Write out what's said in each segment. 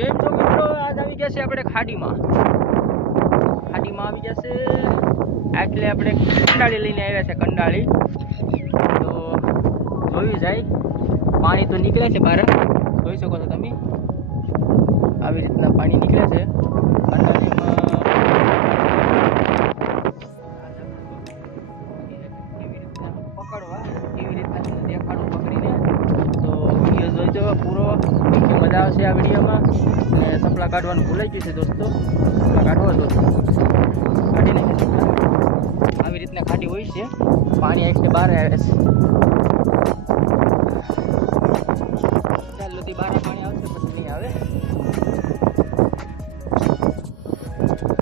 કેમ છો મિત્રો આજ આવી ગયા છે આપણે ખાડીમાં. ખાડીમાં આવી ગયા છે એટલે આપણે કંડાળી લઈને આવ્યા છે કંડાળી. તો જોયું જાય, પાણી તો નીકળે છે બહાર. જોઈ શકો છો તમે? આવી રીતના પાણી નીકળે છે. કંડાળીમાં મજા આવશે આ વિડીયોમાં. અને સપલા કાઢવાનું ભૂલાઈ ગયું છે દોસ્તો. સપલા કાઢવા દો. કાઢી નાખે આવી રીતના ખાડી હોય છે. પાણી એક બહાર આવે છે. ચાલો બહાર પાણી આવશે, પછી નહીં આવે.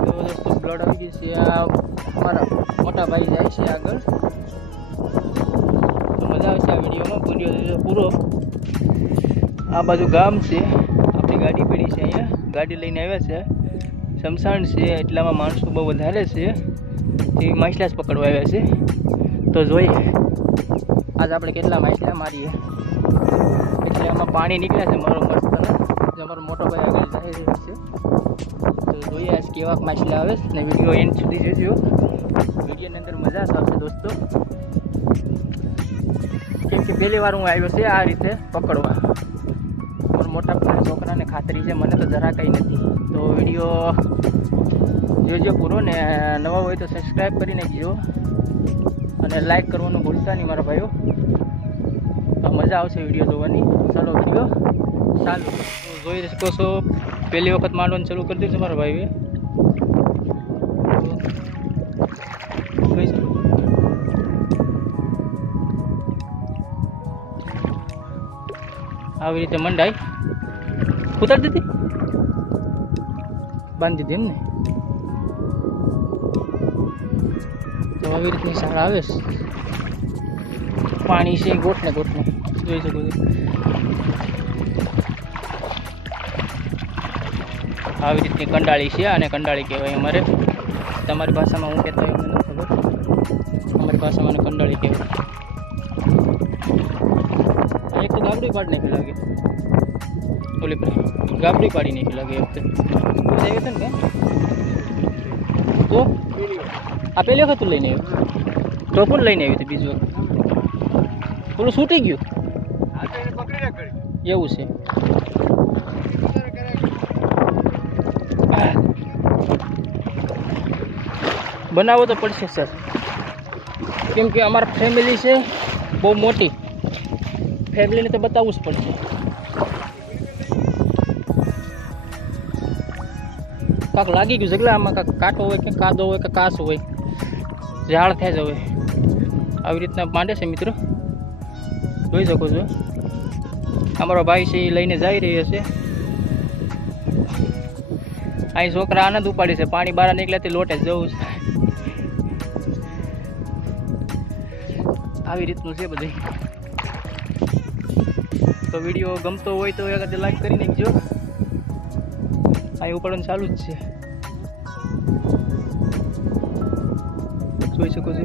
તો બ્લડ આવી ગયું છે. આ મારા મોટા ભાઈ જાય છે આગળ. મજા આવશે આ વિડીયોમાં. વીડિયો પૂરો. આ બાજુ ગામ છે. આપણી ગાડી પડી છે અહીંયા. ગાડી લઈને આવ્યા છે. શમશાન છે, એટલામાં માણસો બહુ વધારે છે. એ માછલા જ પકડવા આવ્યા છે. તો જોઈએ. આજ આપણે કેટલા માછલા મારીએ. એટલે આમાં પાણી નીકળ્યા છે મારો મસ્ત અમારો મોટો ભાઈ આગળ જાય રહ્યો છે. તો જોઈએ આજ કેવા માછલા આવે છે. ને વીડિયો એન્ડ સુધી જોજો. વિડીયોની અંદર મજા આવશે દોસ્તો. કેમ કે પહેલી વાર હું આવ્યો છે આ રીતે પકડવા. મોટા છોકરાને ખાતરી છે, મને તો જરા કંઈ નથી. તો વીડિયો જોજો પૂરો ને, નવા હોય તો સબસ્ક્રાઈબ કરી નાખજો અને લાઈક કરવાનું ભૂલતા નહીં મારા ભાઈઓ. તો મજા આવશે વીડિયો જોવાની. ચાલો વીડિયો ચાલુ. જોઈ શકો છો. પહેલી વખત માંડવાનું ચાલુ કરી દીધું મારા ભાઈએ. આવી રીતે મંડાઈ ઉતાર દીધી? બાંધી દીધી એમ ને તો આવી રીતની સારા આવે છે. પાણી છે, ગોઠને ગોઠને. જોઈ શકો છો. આવી રીતની કંડાળી છે અને કંડાળી કહેવાય અમારે. તમારી ભાષામાં હું કહેતો હોય મને ખબર. અમારી ભાષામાં કંડાળી કહેવાય. આ એક તો ગાબડી પાડી નાખી લાગે ઓલી પર ગાબડી પાડી નાખી લાગે એ વખતે તું આવ્યો હતો ને કે જો આ પહેલી વખત તું લઈને આવ્યો તો પણ લઈને આવ્યું હતું બીજું વખત ઓલું છૂટી ગયું એવું છે બનાવવો તો પડશે સર કેમ કે અમારા ફેમિલી છે બહુ મોટી ફેમિલીને તો બતાવવું જ પડશે. કાંક લાગી ગયું છે, એટલે આમાં કાંક કાંટો હોય કે કાદો હોય કે કાસ હોય. ઝાડ થાય જ હોય આવી રીતના માંડે છે મિત્રો. જોઈ શકો છો. અમારો ભાઈ છે, એ લઈને જઈ રહ્યો છે. અહીં છોકરા આનંદ ઉપાડી છે, પાણી બહાર નીકળ્યાથી લોટે જવું છે. આવી રીતનું છે બધું તો વીડિયો ગમતો હોય તો એક લાઈક કરી નાખજો અહીં ઉપાડવાનું ચાલુ જ છે. જોઈ શકો છો.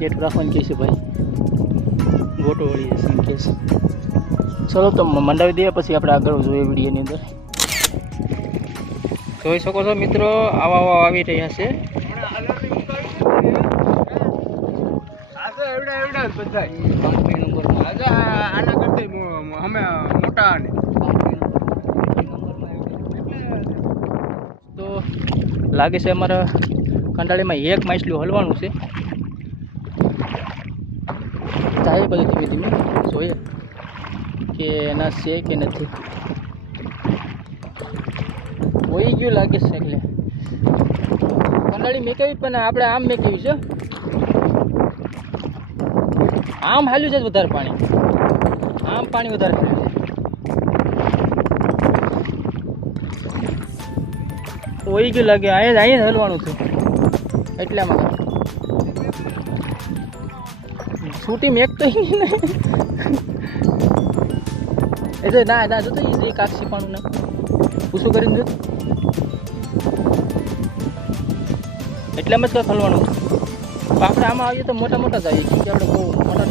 ગેટ રાખવાનું કહે છે ભાઈ? ગોટો વળી જશે એમ કહે છે ચલો તો મંડાવી દઈએ, પછી આપણે આગળ જોઈએ વિડીયોની અંદર. જોઈ શકો છો મિત્રો આવા આવા આવી રહ્યા છે. આના અમે તો લાગે છે અમારા કંટાળીમાં એક માછલું હલવાનું છે. ચાલે બધું ધીમે ધીમે, જોઈએ કે એના છે કે નથી. હોઈ ગયું લાગે છે એટલે. કંટાળી મેં કહ્યું પણ આપણે આમ મેકેવી છે. આમ હાલ્યું છે વધારે પાણી. આમ પાણી વધારે હાલ્યું છે. હોઈ ગયું લાગે અહીંયા અહીંયા જ હલવાનું છે. એટલામાં. છૂટી મેક તો એ તો ના ના, જોતો એ કાક્ષી પાણું ને પૂછું કરીને જો. એટલામાં જ કાંઈ હલવાનું આપણે આમાં આવીએ તો મોટા મોટા જ કેમ કે આપણે બહુ મોટા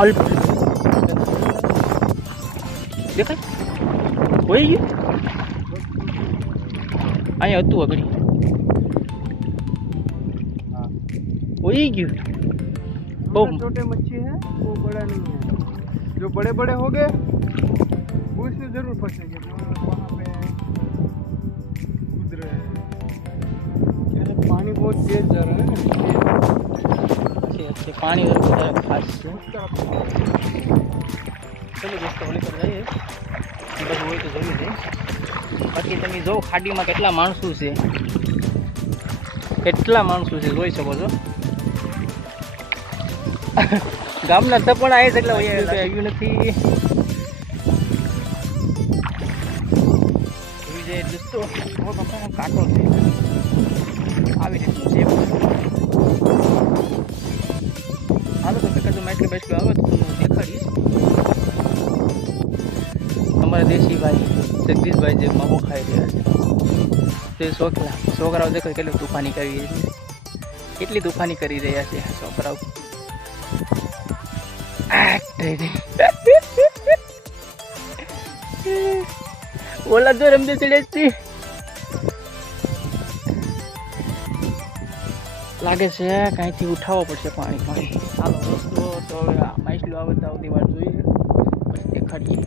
અલ્પ દેખાય હોય ગયું અહીંયા હતું આગળ हाँ હોય ગયું बो- छोटे छोटे मच्छी है वो बड़ा नहीं है जो बड़े बड़े हो गए वो इसमें जरूर फंसेंगे वो वहाँ पे कूद रहे हैं यार पानी बहुत तेज जा रहा है ઠંડી પાણી વધારે ખાસ છે. ચલો દોસ્તો હોળી પર જઈએ. બધું હોય તો જમી જઈશ બાકી તમે જો ખાડીમાં કેટલા માણસો છે. કેટલા માણસો છે જોઈ શકો છો. ગામના પણ આવે છે એટલે આવ્યું નથી. કાંટો છે. આવી રીતનું છે. અમારા દેશી ભાઈ જગદીશભાઈ જે મામો ખાઈ રહ્યા છે. તે છોકરા, છોકરાઓ દેખો કેટલી તોફાની કરી છે. કેટલી તોફાની કરી રહ્યા છે છોકરાઓ. ઓલા જો રમતે ચડે લાગે છે કાંઈથી ઉઠાવવો પડશે પાણી પાણી. ચાલો દોસ્તો, તો હવે માછલું આવે આવતી વાર જોઈએ. દેખાડીએ